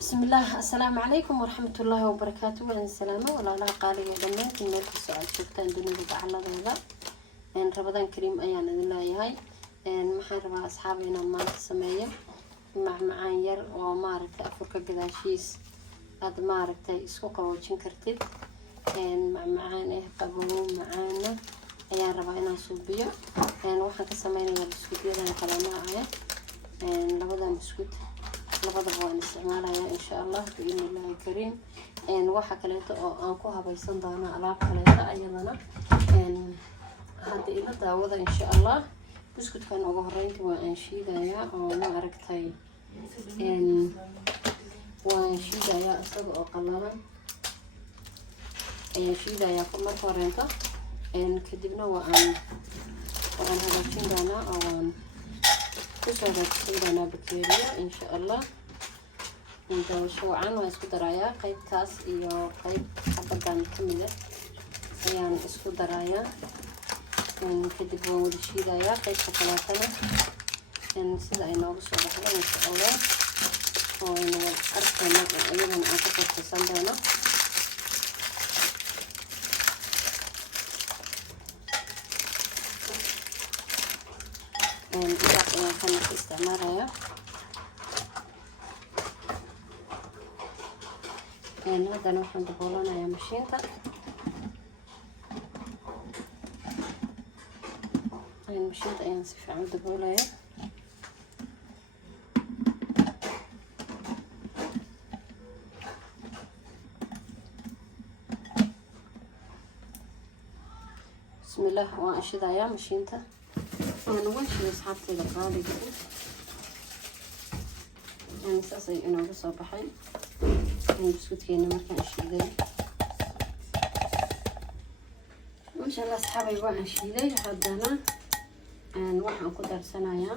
بسم الله. السلام عليكم ورحمة الله وبركاته. وعليكم السلام ولا لا قالي دمانتي مالك السؤال شفتان دنيا بعلى هذا إن رمضان كريم أيام الله هاي إن محاربة أصحابنا ما تسميه مع معايير ومارك أفريقيا قداشيس هذا مارك تيسوق وجين كرتيد إن مع معانا قبلوا معانا أيام ربعنا صوبية إن واحد كسمينا بسكوت أنا كلامنا إن لبضان بسكوت labadaba waan isticmaalayaa insha Allah biidhnillaahi kariim waxa kaleeto oo aan ku habaysan doono alaab kaleeto ayadana hadda ila daawada insha Allah buskudkan ugu horeyntii waa aan shiidayaa oo ma aragtay waan shiidayaa isaga oo qallalan ayaan shiidayaa marka horeynta kadibna waan hagaajin doonaa oo waan kusoo hagaajin doonaa bakeeriya insha Allah inta shuucan waan isku darayaa qaybtaas iyo qayb xabadan kamid ah ayaan isku darayaa kadib waan wada shiidayaa qaybta kaleetana sida ay noogu soo baxdo insha Allah oo aynu arkayno iyadana aan ka farsasan doono intaas ayaan kana ka isticmaalayaa haddana waxaan daboolanayaa mashiinta mashiinta ayaan si fiican u daboolayaa bismillah waan shidayaa mashiinta waan shiday asxaabtayda qaaliga saas ay inooga soo baxay بسكوتكينا مركان شيداي ما شاء الله أصحابي وعن شيداي هادانا waxaan ku darsanayaa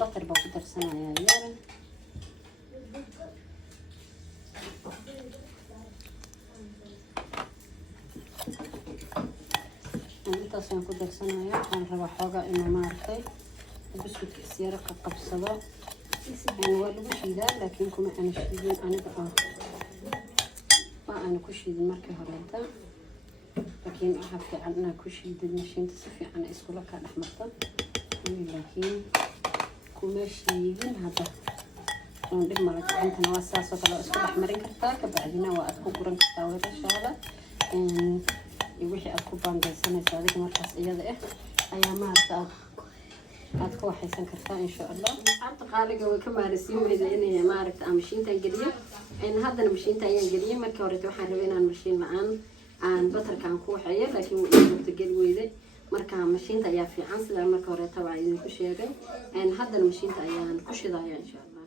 batar baa ku darsanayaa yar intaas aan ku darsanayaa waxaan rabaa xoogaa inuu maartay buskudka isyara qabsado waa lagu shiidaa laakiin kuma ana shiidin aniga ma ana ku shiidin markii horeeta laakiin waxa fiican inaad ku shiidid mashiinta si fiican ay iskula kaa dhex marto laakiin kuma shiidin hadda dhib male gacantana waa saasoo kale isku dhex marin kartaa kabacdina waa aad ku guran kartaa weelashaada wixii aad ku baangaysanaysa adiga markaas iyada ayaa maarta aad ku waxaysan kartaa insha Allah aad qaaliga way ka maaraysiin weyda inay maaragta mashiinta geliyo haddana mashiinta ayaan geliyay markii hore waxaan rabay inaan mashiin la'aan aan batarkan ku waxeeyo laakiin way suurta gali weyday marka mashiinta ayaa fiican sida markii hore tabaa idin ku sheegay haddana mashiinta ayaan ku shidayaa insha Allah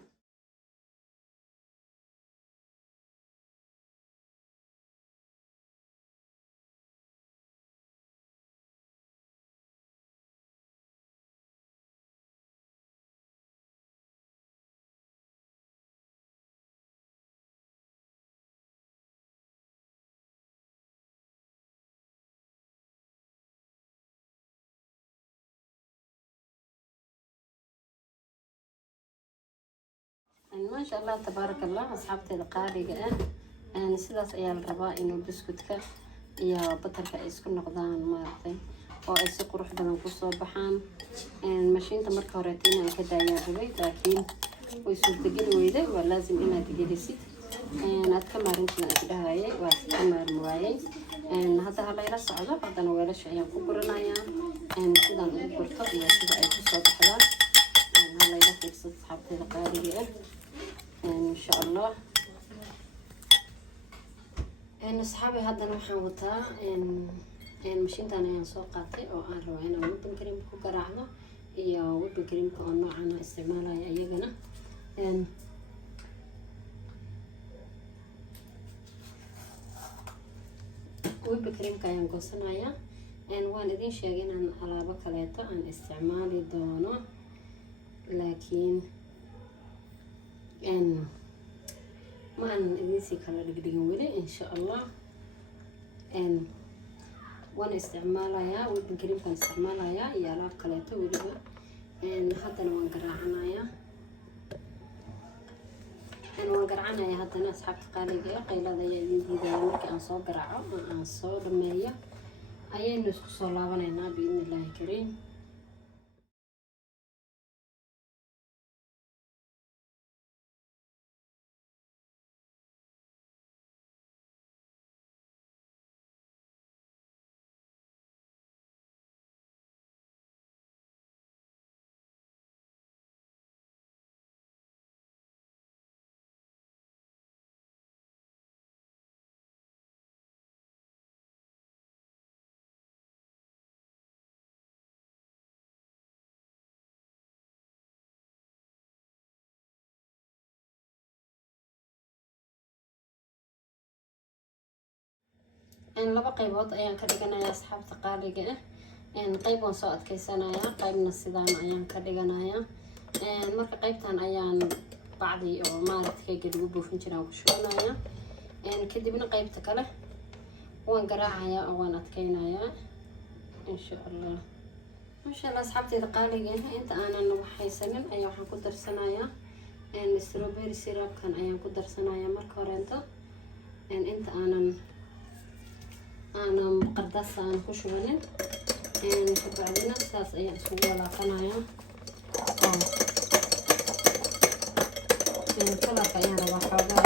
ما شاء الله تبارك الله أصحابتي القارئة sidaas ayaa la rabaa inuu buskudka iyo batarka ay isku noqdaan maartay oo ay si qurux badan ku soo baxaan mashiinta marka hore inaan ka daayaan rabay laakiin way suurtagali weyday waa laazim inaad gelisid aad ka maarintina isdhahayay waa ka maarmi waayay hadda halayla socdo haddana weelasha ayaan ku guranayaa sidaan ugu gurto iyo sida ay ku soo baxdaan halayla fiirsad asxaabtayda qaaliga إن شاء الله أصحابي هذا نحن وطا مشين تاني ينسوق قاطي أو أنا وين ويبن كريم كقراعنا يا ويبن كريم كأنه عنا استعمالها يا يجنا ويبن كريم كأن قصنا يا وانا دين شاقين على بكاليتا عن استعمالي دونه لكن ما أنا إنسي كلا دقيقة ولي إن شاء الله وانا استعمالها ويبن كريم كان استعمالها يا لا كلاته ولي هذا وان قراعنايا قرعنا هذا ناس حق قالي قيل هذا يدي ذا مركي أن صو قرعه أن صو دمية أي نسخ صلابنا بإذن الله الكريم. إن لبا قيبود أيان كدغنايا أصحابتا qaaliga إن qayb waan soo adkeysanaya qaybna sidaan ayaan ka dhiganayaa marka qaybtan ayaan bacdi oo maalintii lagu buufin jiray ku shubanayaa kadibna qaybta kale waan garaacayaa oo waan adkeynayaa insha Allah asxaabtayda qaaliga inta aanan waxaysanin ayaa waxaan ku darsanayaa strawberry syrup kan ayaan ku darsanayaa marka horeento inta aanan قرداس aan ku shubanin kabacdina saas ayaan isugu walaaqanayaa kalarka ayaan rabaa xoogaa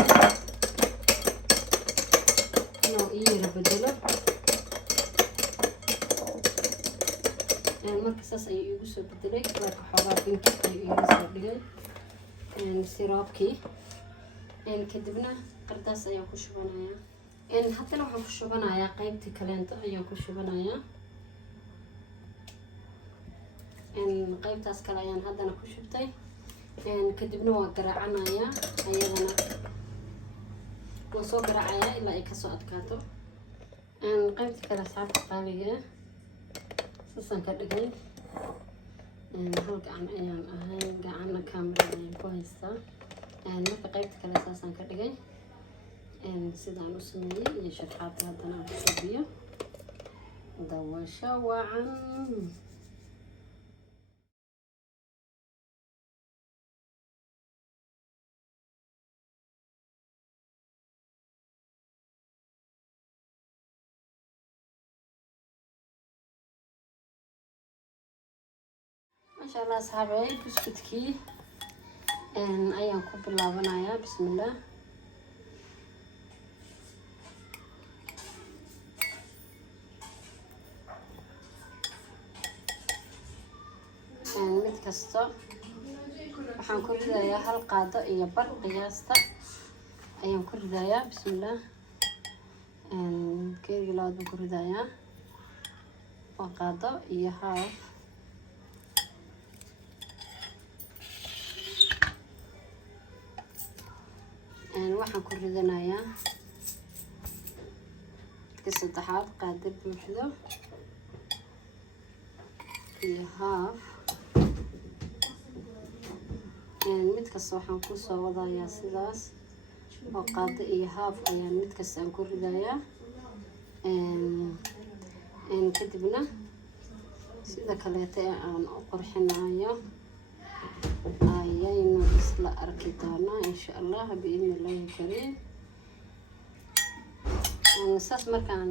inuu ii yara bedelo marka saas ayuu igu soo bedelay kalarka xoogaa pinki ayuu iga soo dhigay siraabkii kadibna qardaas ayaan ku shubanayaa haddana waxaan ku shubanayaa qaybtii kaleento ayaan ku shubanayaa qaybtaas kale ayaan haddana ku shubtay kadibna waan garaacanayaa ayadana waan soo garaacayaa ilaa ay kasoo adkaato qaybtii kale asxaabta qaaliga saasaan ka dhigay hal gacan ayaan ahay gacanna kaamira ayaan ku haystaa marka qaybta kale saasaan ka dhigay sidaan u sameeyay iyo sharxaadka haddana aan ku shubiyo dawasho wacan ما شاء الله أصحابي بسكوتكي ayaan ku bilaabanayaa bismillah mid kasta waxaan ku ridayaa hal qaado iyo bar qiyaasta ayaan ku ridayaa bismillah keegi labaad baan ku ridayaa waa qaado iyo haaf waxaan ku ridanayaa ka saddexaad qaado buuxdo iyo haaf mid kasta waxaan ku soo wadayaa sidaas oo qaado iyo haaf ayaan mid kasta aan ku ridayaa kadibna sida kaleeta aan u qurxinayo ayaynu isla arki doonaa insha Allah biidnillahi kariim saas markaan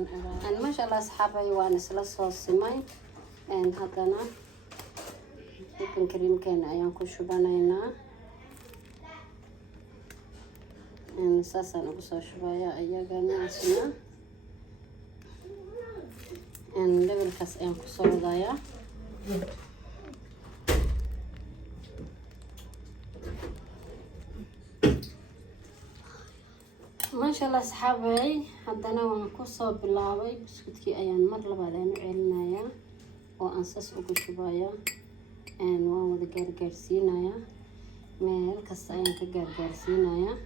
masha Allah asxaabay waan isla soo simay haddana chicken creamkeena ayaan ku shubanaynaa saasaan ugu soo shubayaa ayagana isna levelkaas ayaan ku soo wadayaa ما شاء الله أصحابي haddana waan ku soo bilaabay biscuitkii ayaan mar labaad aan u celinayaa oo aan saas ugu shubayaa waan wada gaargaarsiinayaa meel kasta ayaan ka gaargaarsiinayaa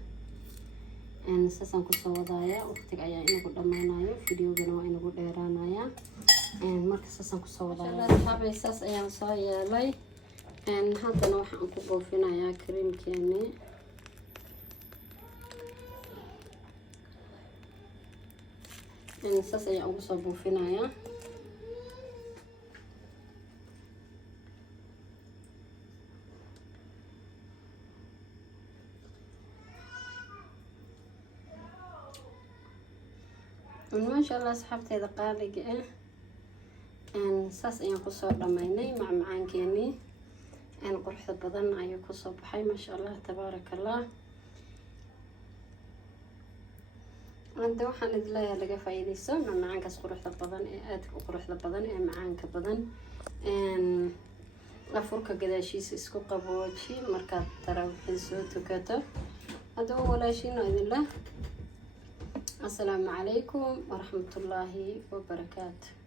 saasaan ku soo wadayaa waqtiga ayaa inagu dhammaanayo videogana waa inagu dheeraanayaa marka saasaan ku soo wadayaa asxaabay saas ayaan soo yeelay haddana waxaan ku buufinayaa creamkeeni saas ayaan ugu soo buufinayaa ما شاء الله أصحابتي هذا قالق أن ساس أيام كسر لمايني مع معان كيني أنا قرحة بدن أيو كسر بحي ما شاء الله تبارك الله. أنت وحنا دلها لقى فايدة مع معان كس قرحة بدن أتك قرحة بدن معان كبدن أن أفرك قداشيس إسكو قبوشي مركات ترى حسو تكتر هذا هو ولا شيء إذن الله. السلام عليكم ورحمة الله وبركاته.